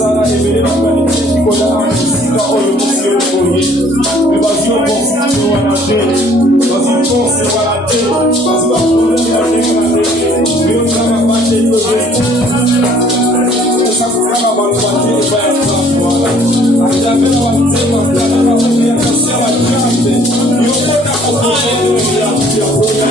Sara ebele bakanisi kola anisika oyo musio koye ebazio konfito wana te bazio konse wana te bazio bakole ya teka na teke eyo kama bate koye esa kama balwati ebaya kafwala ajabela watema kala na wabia kasia wajambe yokona kuhaya ya koya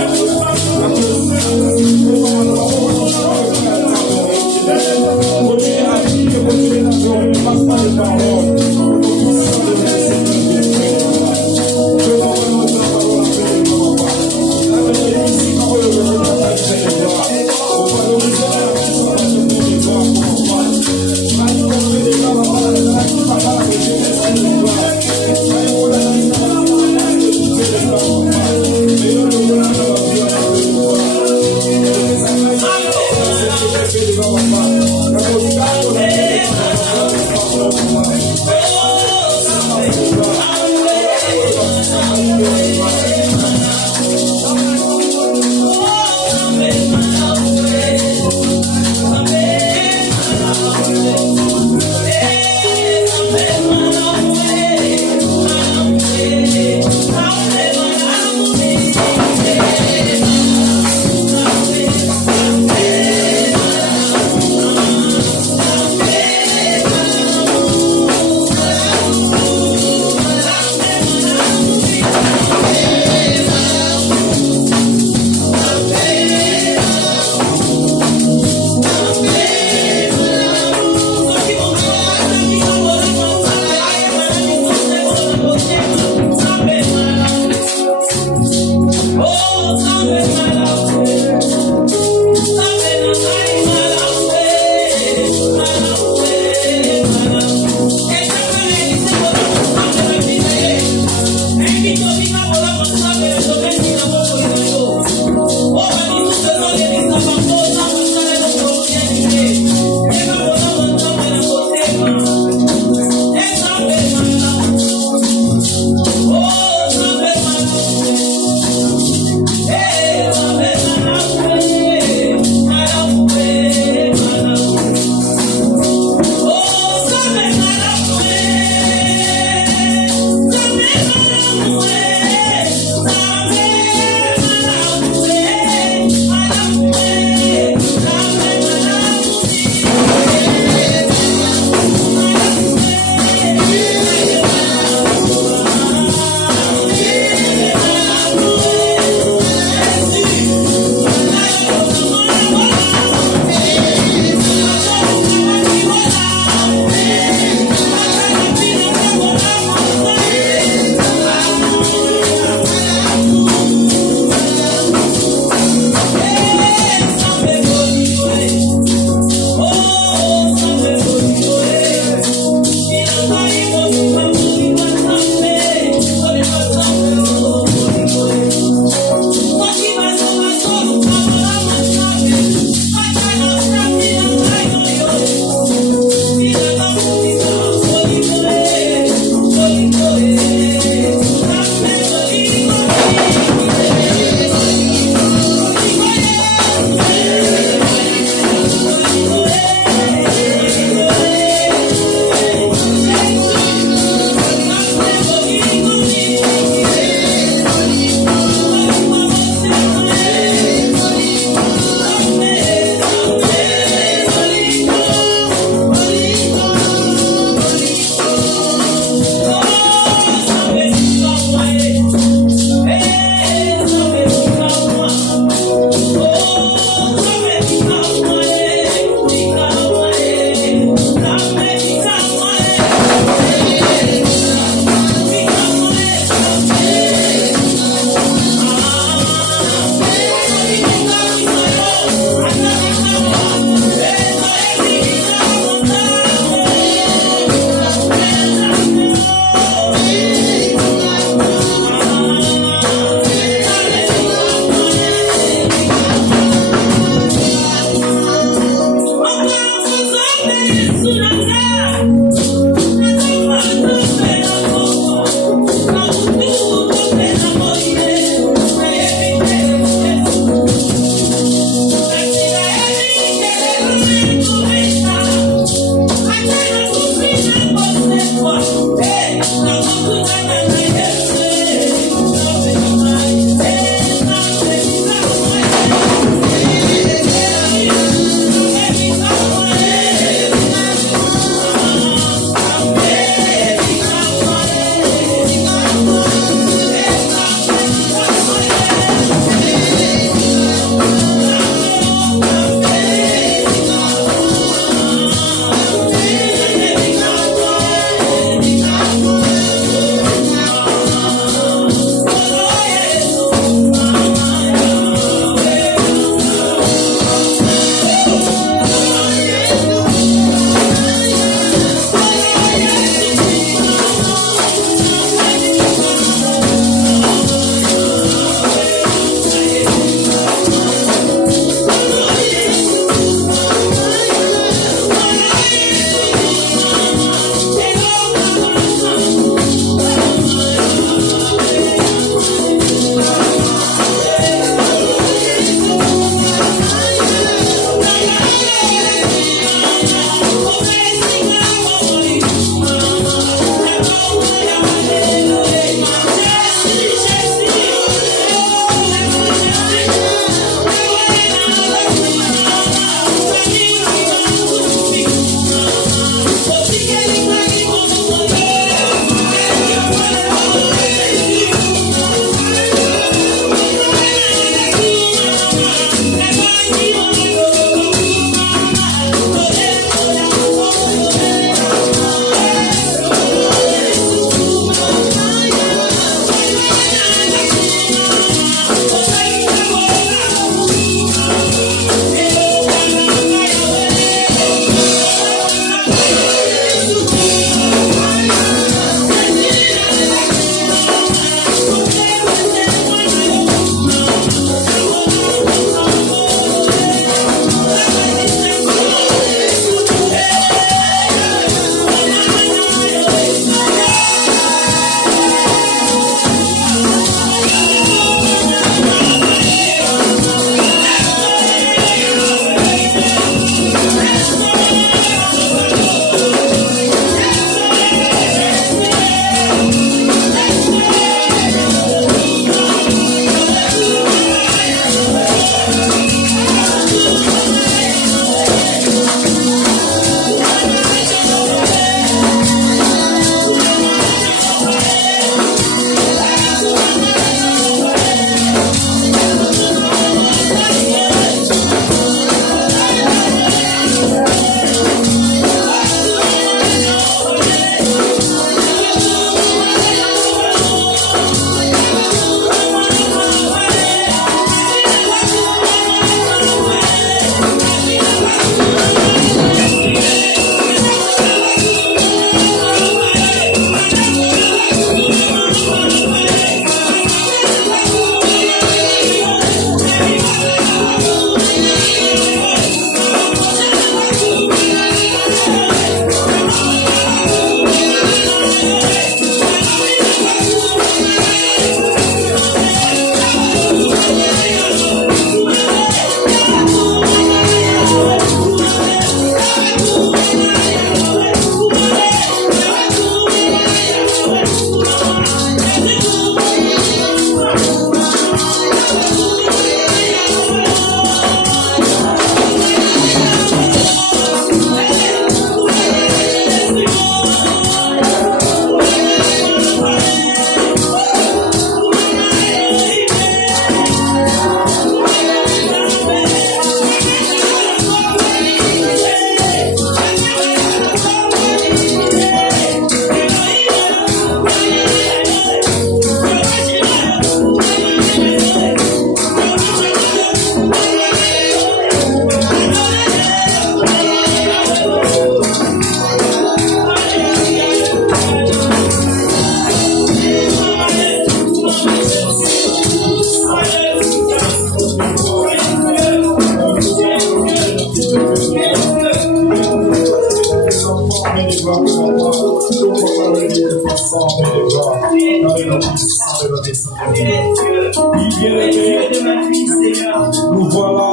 Nous voilà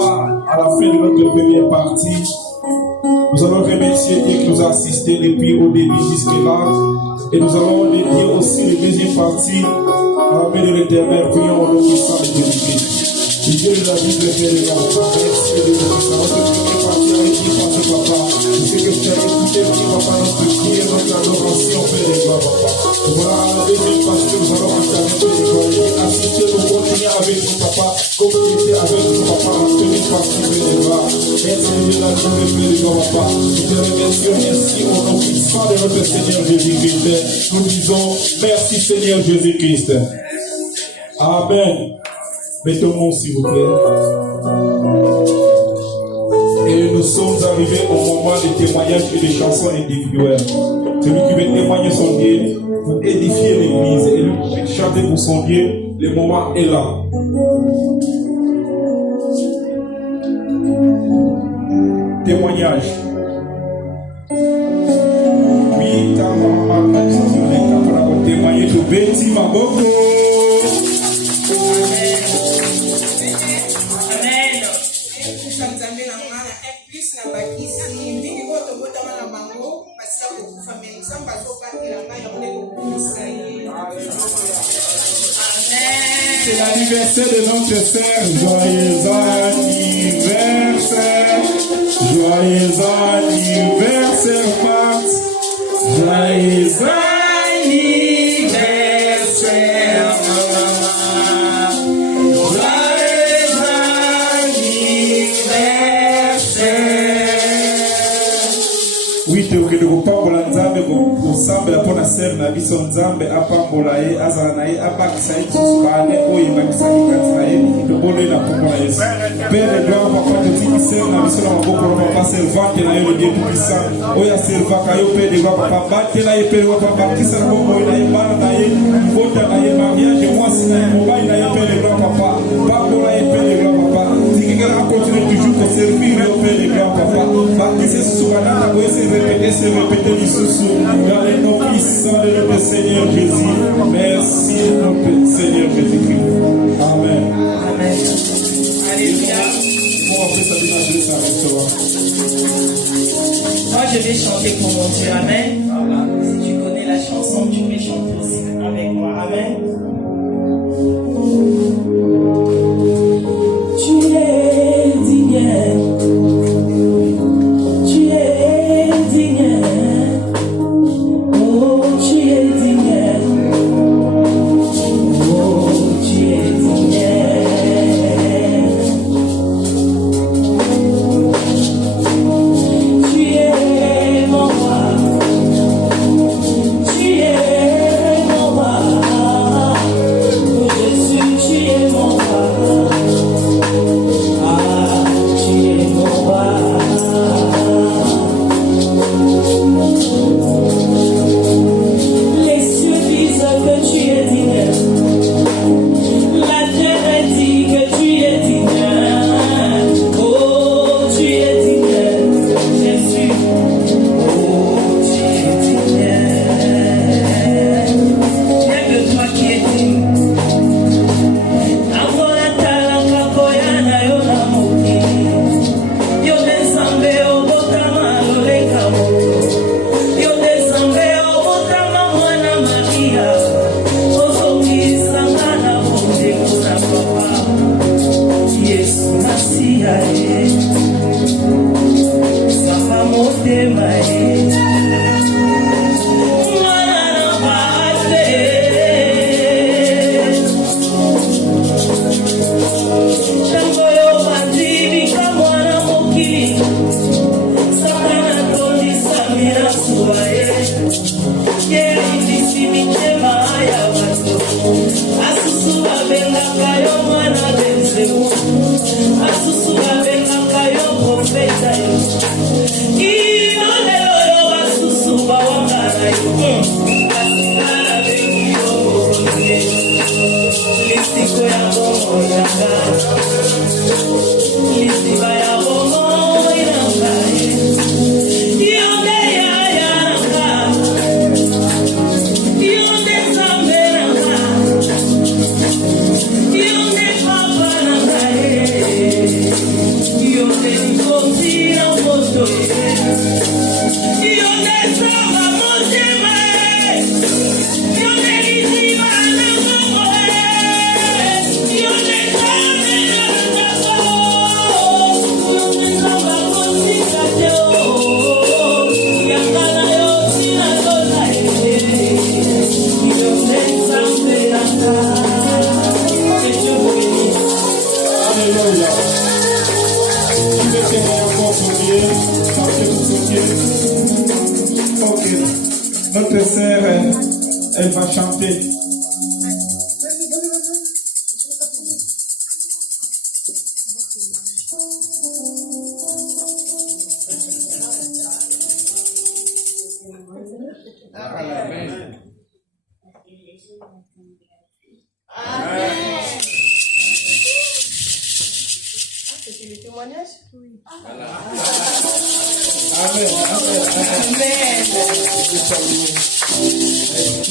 à la fin de notre première partie. Nous allons remercier Dieu qui nous a assistés depuis au début jusque-là. Et nous allons dédier aussi la deuxième partie à la paix de l'Éternel, prions au nom puissant de Jésus-Christ. Dieu de la vie de Père et merci de nous. Notre première partie a été par ce papa. Je sais que tu as écouté, papa, notre prière, notre adoration, Père et papa. Voilà la deuxième partie que nous allons entamer, Père et assister, nous continuer avec nos papa, comme il était avec nos papa, la première partie, Père et papa. Merci de la vie de Père et papa. Nous te remercions, merci au nom puissant de notre Seigneur Jésus-Christ. Nous disons merci Seigneur Jésus-Christ. Amen. Mettons-nous s'il vous plaît. Et nous sommes arrivés au moment des témoignages et des chansons individuelles. Celui qui veut témoigner son Dieu, pour édifier l'église, et lui qui veut chanter pour son Dieu, le moment est là. Témoignage. Oui, t'as témoigner de Betty Maboko. C'est l'anniversaire de notre sœur. Joyeux anniversaire. Joyeux anniversaire, Max. Joyeux anniversaire, maman. Joyeux anniversaire. Oui, tu es au Pambola Nzambe, au Sambe, la Pona Serre, la Bison Nzambe, à Pambola, à Zanae, à Baksaï, Susbane, Oye, Baksaï, Katsaï, le bonnet, la Pambola. Père et gloire, papa, je dis, c'est la mission, on va papa, servante, la le Dieu tout-puissant. Oya, servante, Père et gloire, papa, battez la Père, papa, qui s'en va, Oya, Barnaï, Vota, la mariage, et moi, si la mobile, la Père et gloire, papa, Pambola, Père et gloire, papa, si quelqu'un a continué toujours à servir, le Père et gloire, papa, baptisez sous la nana, c'est répéter du sous dans les noms puissants de notre Seigneur Jésus. Merci notre Seigneur Jésus-Christ. Amen. Amen. Alléluia. Moi je vais chanter pour mon Dieu. Amen. Si tu connais la chanson, tu peux chanter aussi avec moi. Amen. Tu es digne. Tu es mon roi. Notre sœur, elle va chanter. C'est le témoignage? Oui. Amen.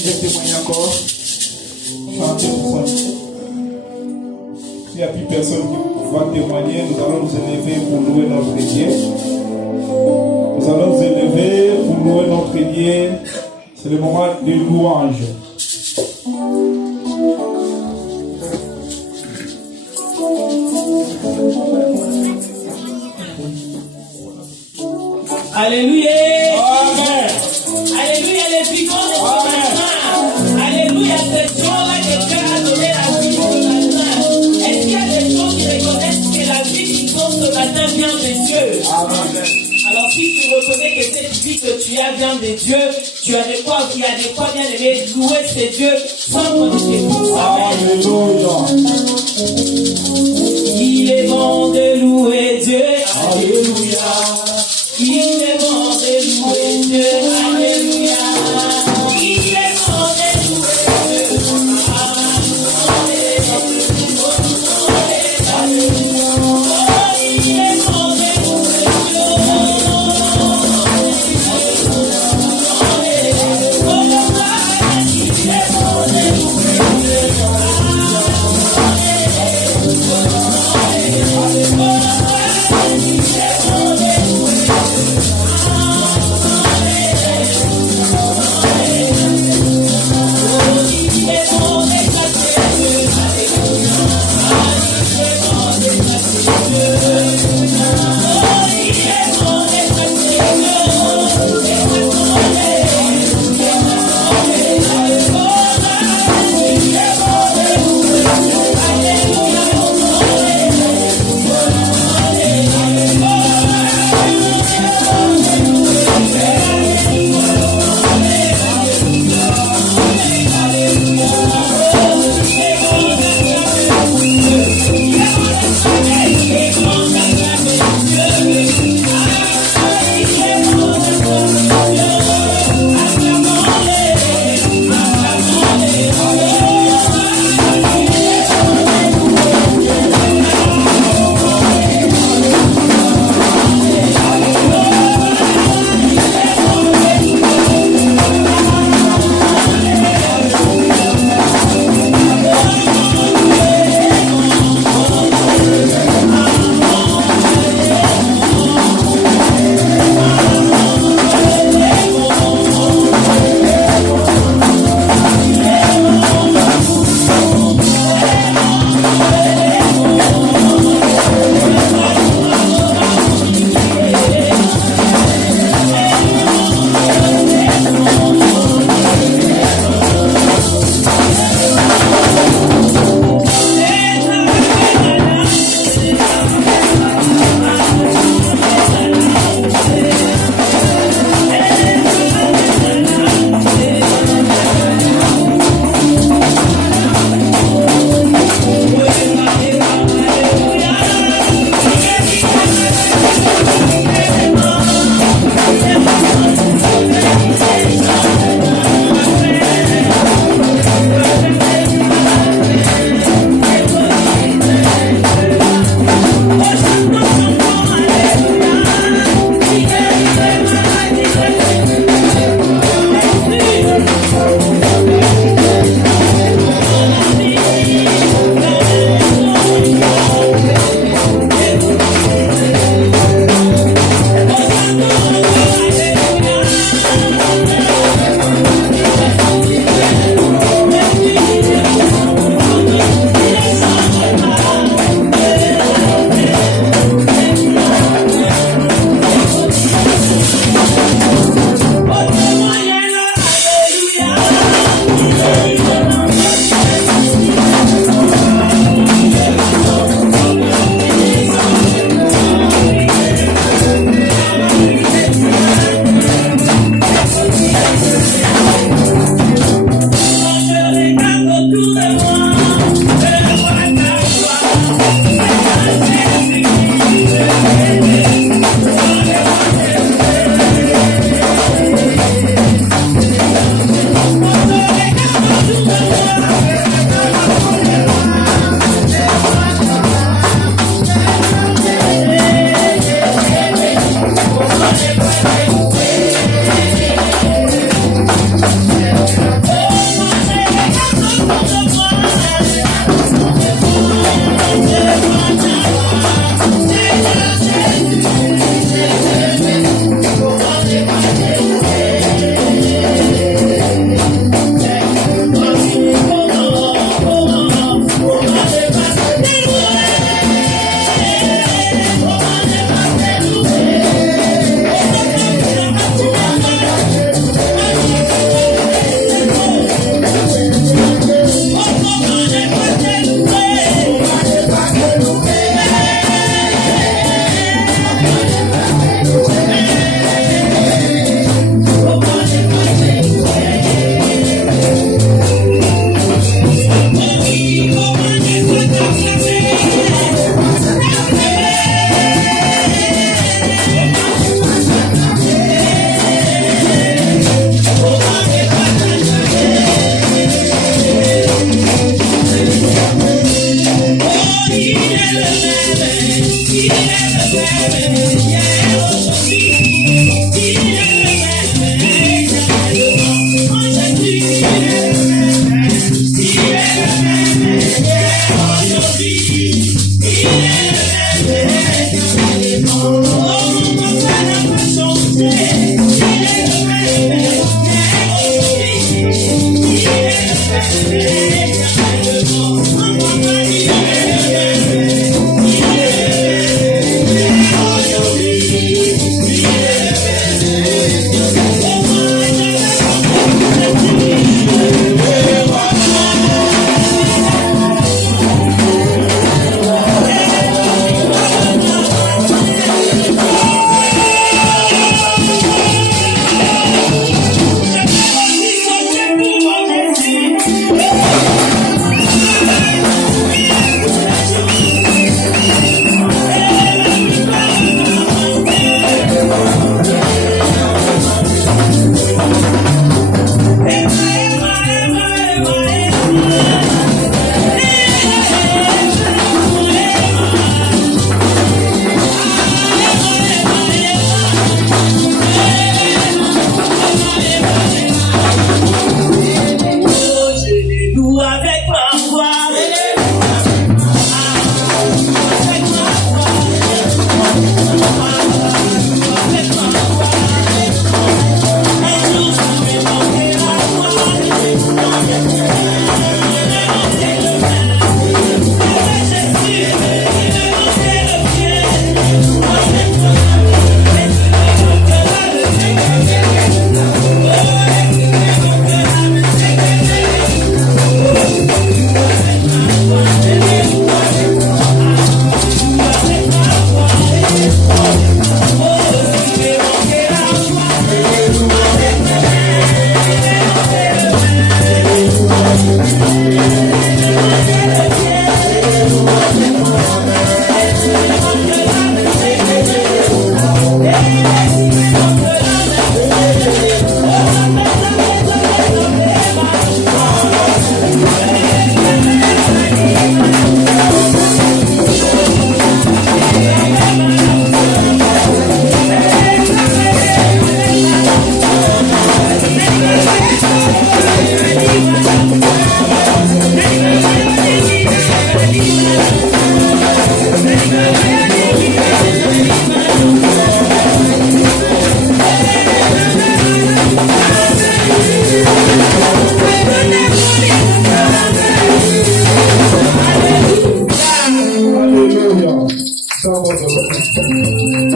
Je témoigne encore. Chantez pour ça. S'il n'y a plus personne qui va témoigner, nous allons nous élever pour louer notre Dieu. Nous allons nous élever pour louer notre Dieu. C'est le moment de louange. Alléluia. Amen. Alléluia, les vivants de ce matin. Alléluia, ces gens-là que Dieu a donné la vie ce matin. Est-ce qu'il y a des gens qui reconnaissent que la vie qu'ils ont ce matin vient de Dieu? Amen. Alors si tu reconnais que cette vie que tu as vient de Dieu, tu as de quoi, il y a de quoi bien aimer louer ces dieux sans qu'on t'écoute. Alléluia. Il est bon de louer Dieu. Alléluia. Il est bon de louer Dieu. Alléluia. Il est bon de louer Dieu. Oh,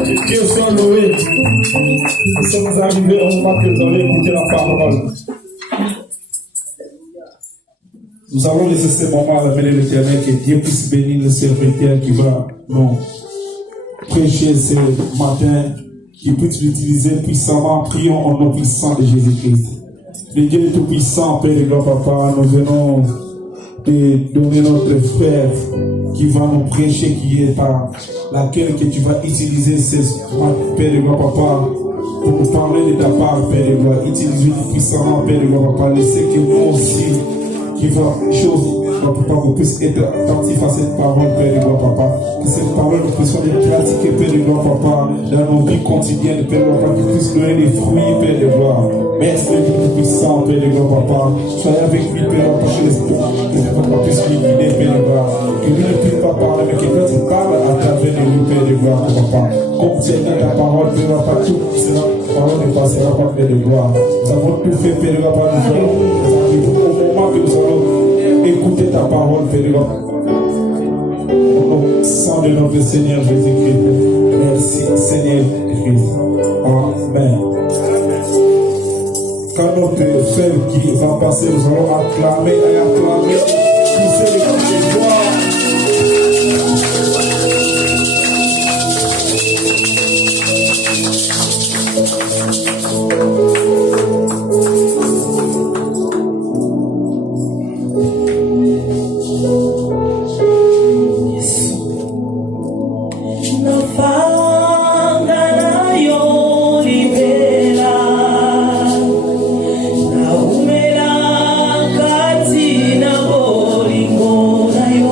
Que Dieu soit loué. Nous sommes arrivés au moment que vous allez écouter la parole. Nous allons laisser ce moment à l'amener l'Éternel, que Dieu puisse bénir le serviteur qui va nous prêcher ce matin, qui puisse l'utiliser puissamment. Prions au nom puissant de Jésus-Christ. Le Dieu Tout-Puissant, Père de gloire, Papa, nous venons de donner notre frère qui va nous prêcher, qui est à laquelle que tu vas utiliser ce Père de gloire, Papa, pour nous parler de ta part, Père de gloire. Utilise-nous puissamment, Père de gloire, Papa. Laissez que nous aussi, qui va chose, Papa, vous puissiez être attentifs à cette parole, Père de gloire, Papa. Que cette parole nous puissions les pratiquer, Père de gloire, Papa, dans nos vies quotidiennes, Père de gloire, Papa, qui puisse donner des fruits, Père de gloire. Merci, Dieu puissant, Père de gloire, Papa. Soyez avec lui, Père de gloire, que l'Esprit, Papa, puisse lui guider, Père de gloire. Que lui ne puisse pas parler, mais que Dieu parle à travers de lui, Père de gloire, Papa. Contiennent ta parole, Père de gloire, Papa, tout cela, parole ne passera pas, Père de gloire. Nous avons tout fait, Père de gloire, Papa, nous arrivons au moment que nous allons écouter ta parole, Père de gloire. Au sang de notre Seigneur Jésus-Christ. Merci, Seigneur Christ. Amen. Quand notre frère qui va passer, nous allons acclamer et acclamer, pousser les cris de joie. Naumela katina bolingo na yo.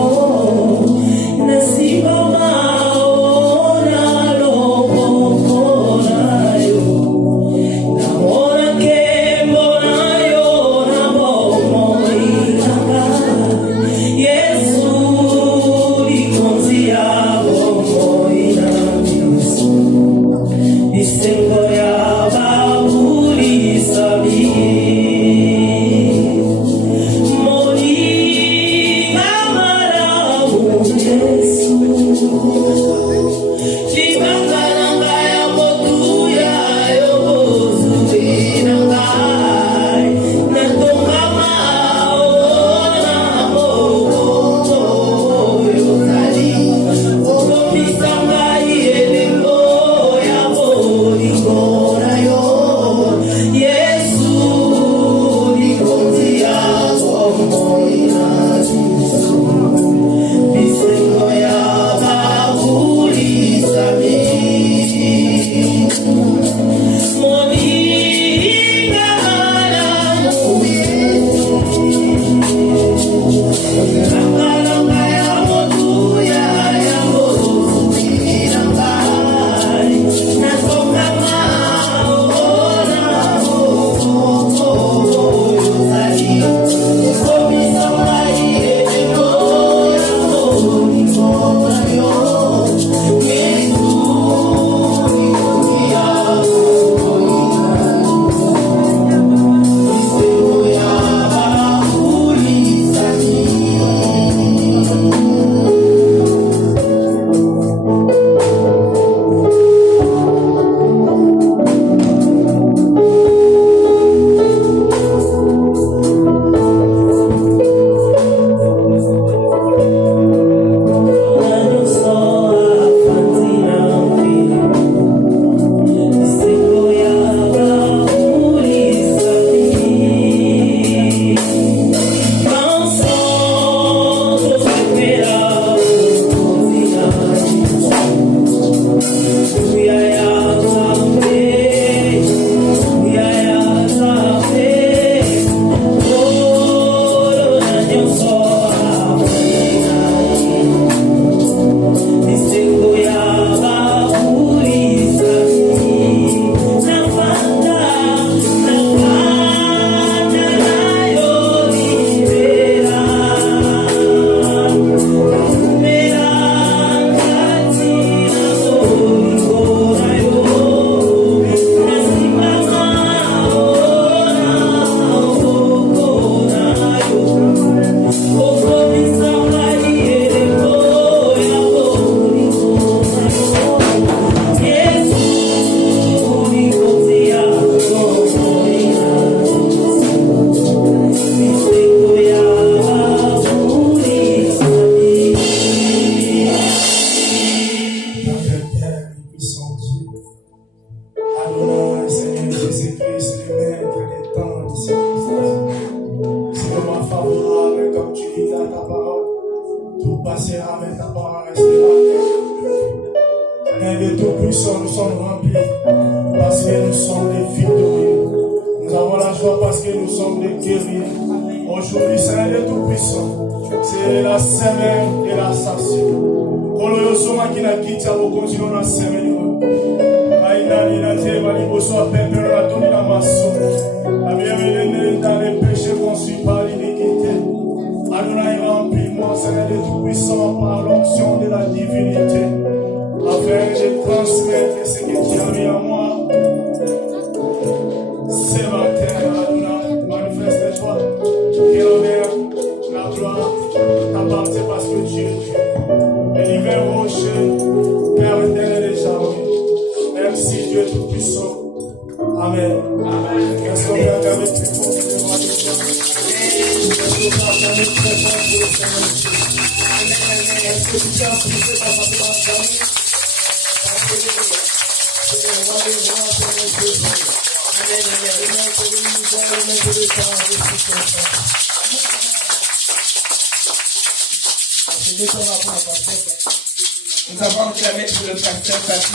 Nous avons acclamé sur le pasteur Papi.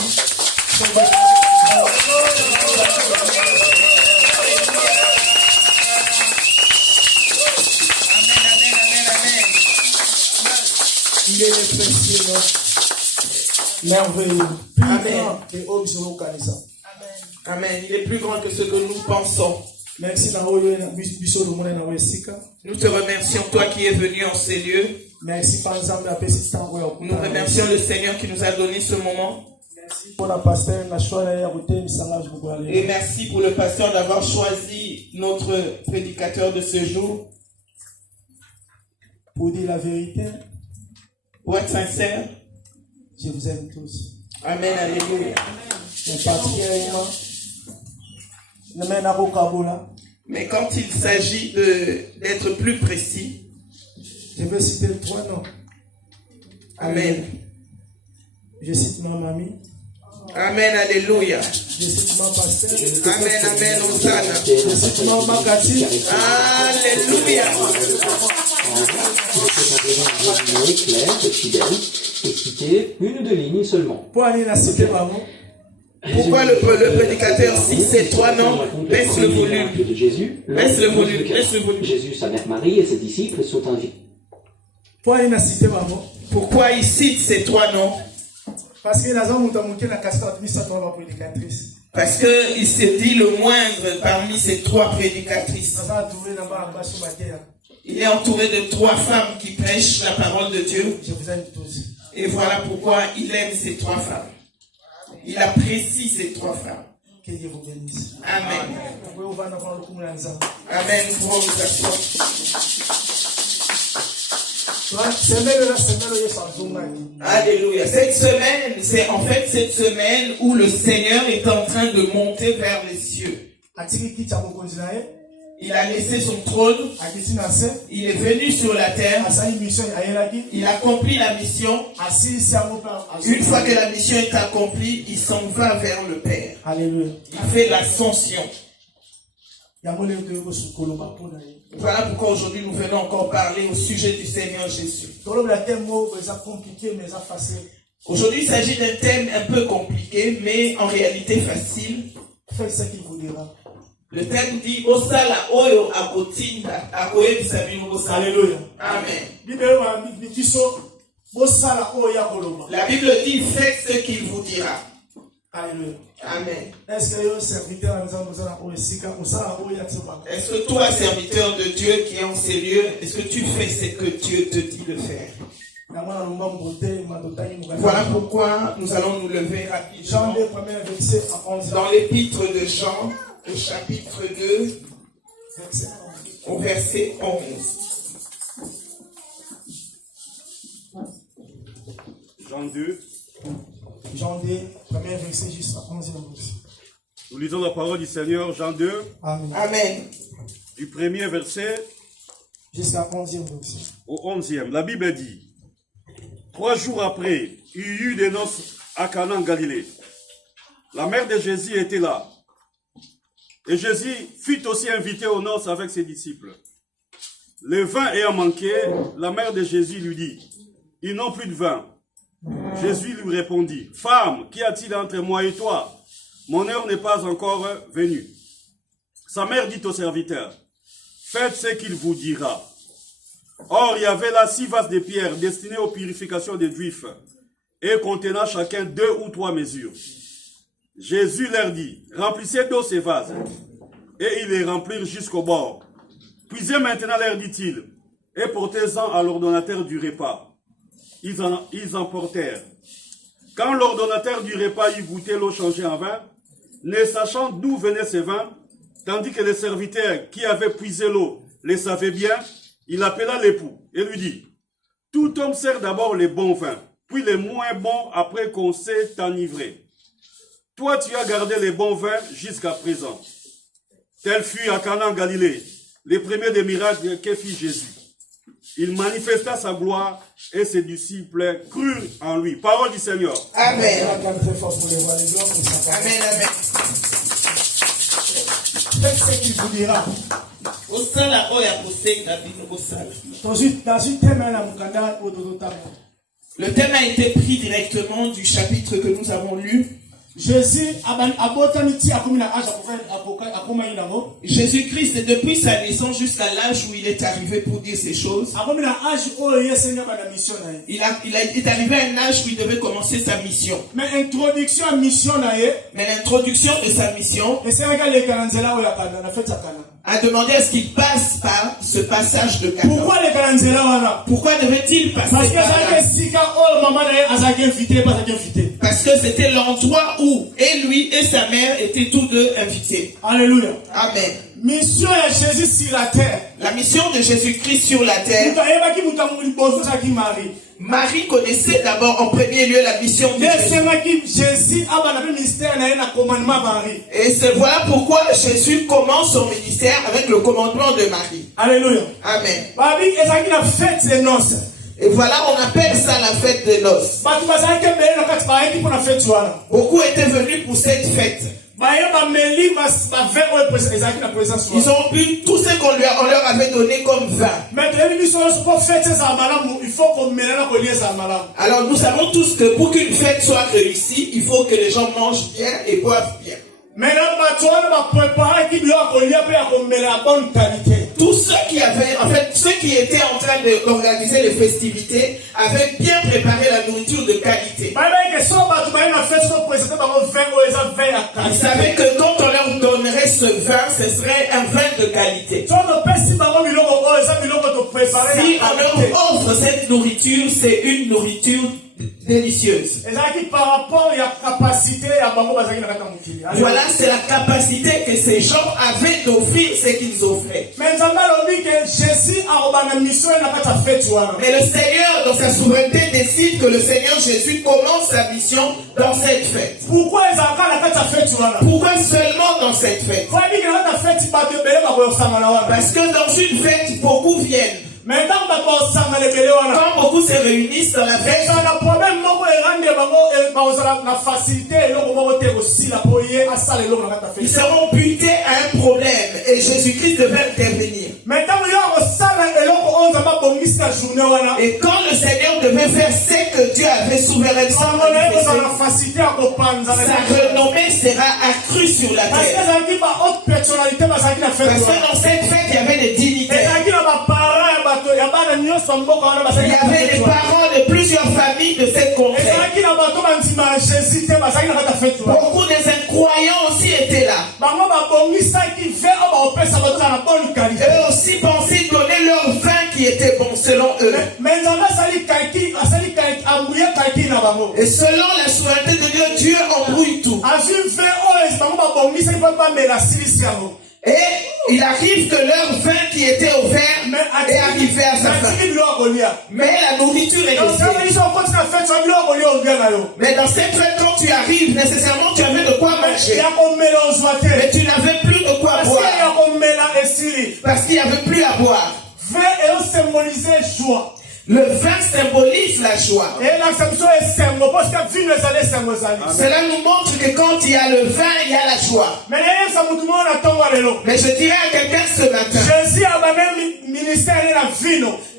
Il est précieux, merveilleux. Amen. Amen. Amen. Il est plus grand que ce que nous pensons. Merci. Nous te remercions, toi qui es venu en ces lieux. Merci. Nous remercions le Seigneur qui nous a donné ce moment. merci pour la pasteur na choix ya côté misanga je Et merci pour le pasteur d'avoir choisi notre prédicateur de ce jour. Pour dire la vérité, Pour être sincère. je vous aime tous. Amen, alléluia. Mais particulièrement, ne mène à Kabola. Mais quand il s'agit d'être plus précis, Je vais citer 3 noms. Amen. Je cite ma mamie. Amen, alléluia. Je cite ma pasteur. Amen, amen, Hosanna. Je cite ma Makati. Alléluia. Claire, fidèle, et citer une ou deux lignes seulement. Pour aller la citer maman. Pourquoi le prédicateur cite ces 3 noms? Baisse le volume. De Jésus, Baisse le volume. Baisse le volume. Jésus, sa mère Marie et ses disciples sont invités. Pour aller la citer maman. Pourquoi il cite ces 3 noms? Parce que les gens ont manqué la cascade de sa prédicatrice. Parce qu'il s'est dit le moindre parmi ces 3 prédicatrices. Il est entouré de 3 femmes qui prêchent la parole de Dieu. Je vous aime tous. Et voilà pourquoi il aime ces 3 femmes. Il apprécie ces 3 femmes. Que Dieu vous bénisse. Amen. Amen. Amen. Nous pouvons nous asseoir. Alléluia. Cette semaine, c'est en fait cette semaine où le Seigneur est en train de monter vers les cieux. Il a laissé son trône. Il est venu sur la terre. Il accomplit la mission. Une fois que la mission est accomplie, il s'en va vers le Père. Alléluia. Il fait l'ascension. Voilà pourquoi aujourd'hui nous venons encore parler au sujet du Seigneur Jésus. Aujourd'hui, il s'agit d'un thème un peu compliqué, mais en réalité facile. Faites ce qu'il vous dira. Le thème dit Osala oyo akotinda akoyebisa bino bosala. Alléluia. Amen. La Bible dit faites ce qu'il vous dira. Alléluia. Amen. Est-ce que serviteur Est-ce que toi, serviteur de Dieu qui est en ces lieux, est-ce que tu fais ce que Dieu te dit de faire? Voilà pourquoi nous allons nous lever rapidement dans l'épître de Jean, au chapitre 2, au verset 11. Jean 2. Jean 2, premier verset jusqu'à 11e verset. Nous lisons la parole du Seigneur, Jean 2. Amen. Amen. Du premier verset jusqu'à 11e verset. Au 11e. La Bible dit, 3 jours après, il y eut des noces à Cana en Galilée. La mère de Jésus était là. Et Jésus fut aussi invité aux noces avec ses disciples. Le vin ayant manqué, la mère de Jésus lui dit, ils n'ont plus de vin. Jésus lui répondit, femme, qu'y a-t-il entre moi et toi? Mon heure n'est pas encore venue. Sa mère dit au serviteur, faites ce qu'il vous dira. Or, il y avait là 6 vases de pierre destinés aux purifications des Juifs et contenant chacun 2 ou 3 mesures. Jésus leur dit, remplissez d'eau ces vases. Et ils les remplirent jusqu'au bord. Puisez maintenant, leur dit-il, et portez-en à l'ordonnateur du repas. Ils emportèrent. Quand l'ordonnateur du repas eut goûté l'eau changée en vin, ne sachant d'où venait ce vin, tandis que les serviteurs qui avaient puisé l'eau le savaient bien, il appela l'époux et lui dit, tout homme sert d'abord les bons vins, puis les moins bons après qu'on s'est enivré. Toi, tu as gardé les bons vins jusqu'à présent. Tel fut à Cana en Galilée, le premier des miracles que fit Jésus. Il manifesta sa gloire et ses disciples crurent en lui. Parole du Seigneur. Amen. Amen. Amen. Faites ce qu'il vous dira. Le thème a été pris directement du chapitre que nous avons lu. Jésus-Christ, depuis sa naissance jusqu'à l'âge où il est arrivé pour dire ces choses, il est arrivé à un âge où il devait commencer sa mission. Mais l'introduction de sa mission a a demandé à ce qu'il passe par ce passage de Canaan. Pourquoi les Kalanzela wana? Pourquoi devait-il passer Parce que par là? Parce que c'était l'endroit où et lui et sa mère étaient tous deux invités. Alléluia. Amen. Mission de Jésus sur la terre. La mission de Jésus-Christ sur la terre. Marie connaissait d'abord en premier lieu la mission de Jésus. Et c'est voilà pourquoi Jésus commence son ministère avec le commandement de Marie. Alléluia. Amen. Fête des noces. Et voilà, on appelle ça la fête des noces. Beaucoup étaient venus pour cette fête. Ils ont bu tout ce qu'on leur avait donné comme vin. Alors nous savons tous que pour qu'une fête soit réussie, il faut que les gens mangent bien et boivent bien. Tous ceux qui avaient, en fait, ceux qui étaient en train d'organiser les festivités avaient bien préparé la nourriture de qualité. Ils savaient que quand on leur donnerait ce vin, ce serait un vin de qualité. Si on leur offre cette nourriture, c'est une nourriture délicieuse. Voilà, c'est la capacité que ces gens avaient d'offrir ce qu'ils offraient. Mais le Seigneur, dans sa souveraineté, décide que le Seigneur Jésus commence sa mission dans cette fête. Pourquoi seulement dans cette fête? Parce que dans une fête, beaucoup viennent. Quand beaucoup se réunissent dans la fête, ils seront butés à un problème et Jésus-Christ devait intervenir. Et quand le Seigneur devait faire ce que Dieu avait souverainement manifesté, sa renommée sera accrue sur la terre. Parce que dans cette fête, il y avait des dignitaires. Il y avait les parents de plusieurs familles de cette contrée. Beaucoup des incroyants aussi étaient là. Eux aussi pensaient donner leur vin qui était bon selon eux. Et selon la souveraineté de Dieu, Dieu embrouille tout. Et il arrive que leur vin qui était offert est arrivé à sa fin. Mais la nourriture est restée. Mais dans cette fête, quand tu arrives, nécessairement tu avais de quoi manger. Mais tu n'avais plus de quoi boire. Parce qu'il n'y avait plus à boire. Le vin symbolise la joie. Cela nous montre que quand il y a le vin, il y a la joie. Mais je dirais à quelqu'un ce matin,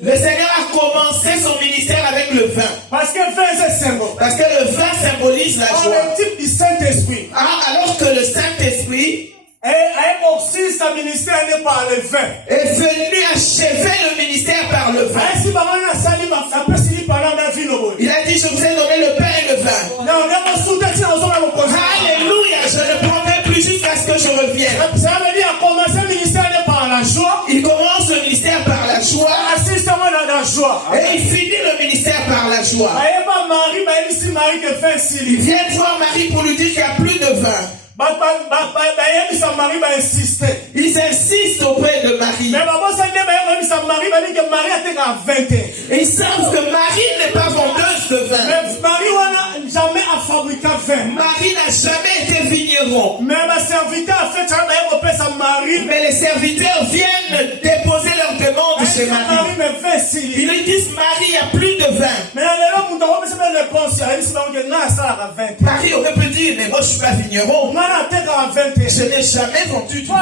le Seigneur a commencé son ministère avec le vin. Parce que le vin symbolise la joie. Alors que le Saint-Esprit est venu achever le ministère par le vin. Il a dit, je vous ai donné le pain et le vin. Alléluia, je ne prendrai plus jusqu'à ce que je revienne. Il commence le ministère par la joie. Et il finit le ministère par la joie. Il vient voir Marie pour lui dire qu'il n'y a plus de vin. Ils insistent auprès de Marie. Et ils savent que Marie n'est pas vendeuse de vin. Marie n'a jamais été vigneron. Mais les serviteurs viennent déposer leurs demandes chez Marie. Ils lui disent, Marie, il n'y a plus de vin. Marie aurait pu dire, mais moi je ne suis pas vigneron. Je n'ai jamais vendu du vin.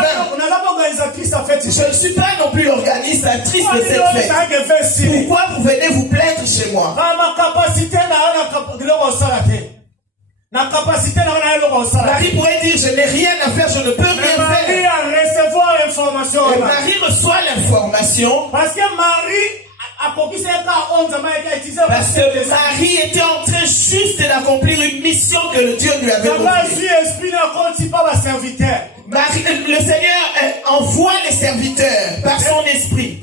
Je ne suis pas non plus l'organisatrice de cette fête. Pourquoi vous venez vous plaindre chez moi? Marie pourrait dire, je n'ai rien à faire, je ne peux rien faire. Et Marie reçoit l'information. Parce que Marie Parce que Marie était en train juste d'accomplir une mission que le Dieu lui avait donnée. Le Seigneur envoie les serviteurs par son esprit.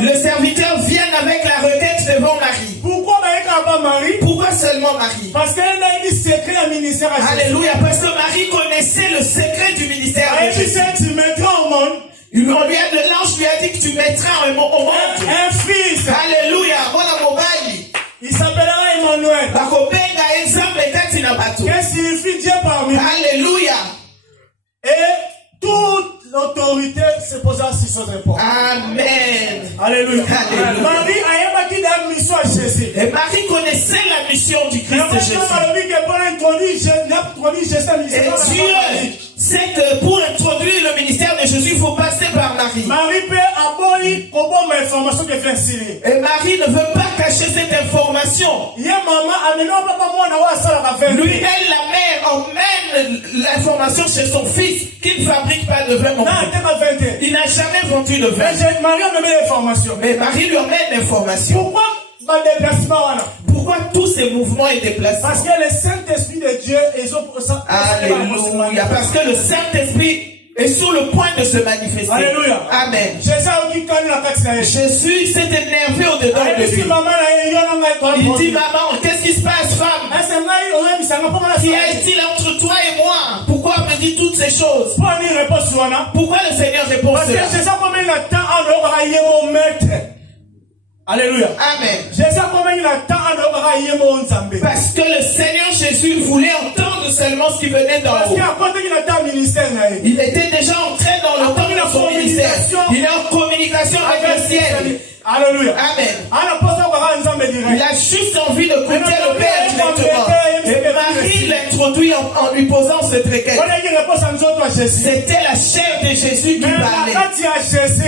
Le serviteur vient avec la requête devant Marie. Pourquoi seulement Marie? Alléluia, parce que Marie connaissait le secret du ministère de Jésus. L'ange lui a dit que tu mettras au monde un fils. Alléluia. Il s'appellera Emmanuel. Qu'est-ce qu'il signifie Dieu parmi nous? Alléluia. Et toute l'autorité se posera sur son épaule. Amen. Alléluia. Alléluia. Marie a évoqué la mission à Jésus. Et Marie connaissait la mission du Christ de Jésus. Et Dieu sait que pour introduire le ministère de Jésus, il faut passer par Marie. Et Marie ne veut pas cacher cette information. Lui, elle, la mère, emmène l'information chez son fils qui ne fabrique pas de vin. Il n'a jamais vendu de vin. Mais Marie lui emmène l'information. Pourquoi tous ces mouvements et déplacements? Parce que le Saint-Esprit de Dieu est Alléluia. Parce que le Saint-Esprit est sur le point de se manifester. Alléluia. Amen. Jésus s'est énervé au-dedans de lui. Il dit, maman, qu'est-ce qui se passe, femme? Qu'y a-t-il entre toi et moi? Pourquoi me dit toutes ces choses? Pourquoi le Seigneur répond cela? Alléluia. Amen. Parce que le Seigneur Jésus voulait entendre seulement ce qui venait d'en haut. Il était déjà entré dans le temps de son ministère. Il est en communication avec le ciel. Alléluia. Amen. Il a juste envie de écouter le Père directement. Et Marie l'introduit en lui posant cette requête. C'était la chair de Jésus qui parlait.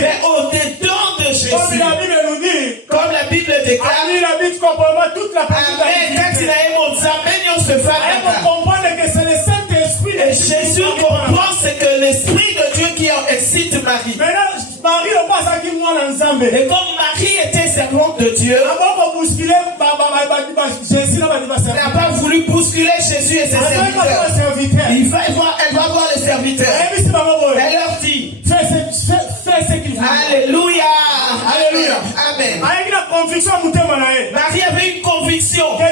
Mais au-dedans de Jésus, comme la Bible déclare, Amen, quand il a aimé on se fait. Et Jésus comprend c'est que l'Esprit de Dieu qui excite Marie. Et comme Marie était servante de Dieu, elle n'a pas voulu bousculer Jésus et ses serviteurs. Elle va voir les serviteurs. Elle leur dit, Alléluia. Alléluia. Amen. Marie avait une conviction que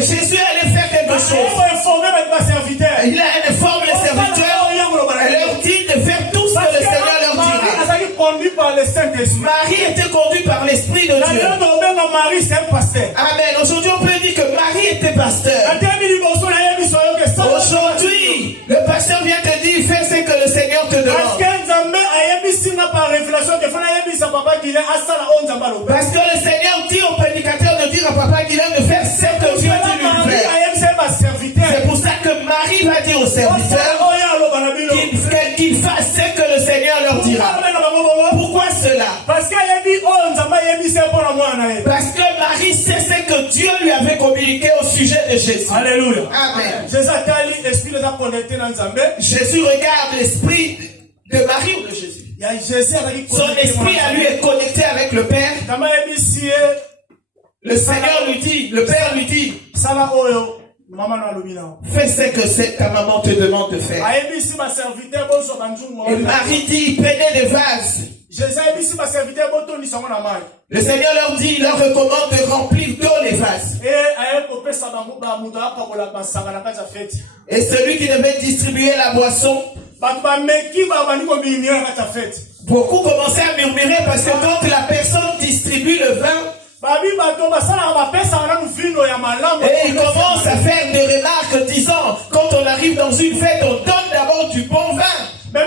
Jésus allait faire quelque chose. Il a informé les serviteurs. Elle leur dit de faire tout ce que le Seigneur leur dira. Marie était conduite par l'Esprit de Dieu. Amen. Aujourd'hui, on peut dire que Marie était pasteur. Aujourd'hui, le pasteur vient te dire, fais ce que le Seigneur te demande. Parce que le Seigneur dit au prédicateur de dire à Papa Guilhem de faire ce que Dieu dit lui faire. C'est pour ça que Marie va dire aux serviteurs qu'ils fassent ce que le Seigneur leur dira. Pourquoi cela? Parce que Marie sait ce que Dieu lui avait communiqué au sujet de Jésus. Alléluia. Amen. Jésus regarde l'esprit de Marie ou de Jésus. Son esprit à lui est connecté avec le Père. Le Seigneur lui dit, le Père lui dit, fais ce que ta maman te demande de faire. Et Marie dit, prenez des vases. Le Seigneur leur dit, il leur recommande de remplir d'eau les vases. Et celui qui devait distribuer la boisson, beaucoup commençaient à murmurer parce que quand la personne distribue le vin, et il commence à faire des remarques disant, quand on arrive dans une fête, on donne d'abord du bon vin. Et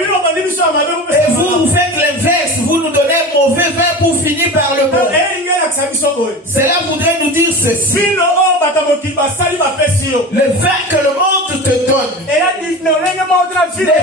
vous faites l'inverse, vous nous donnez un mauvais vin pour finir par le bon. Cela voudrait nous dire ceci. Le vin que le monde te donne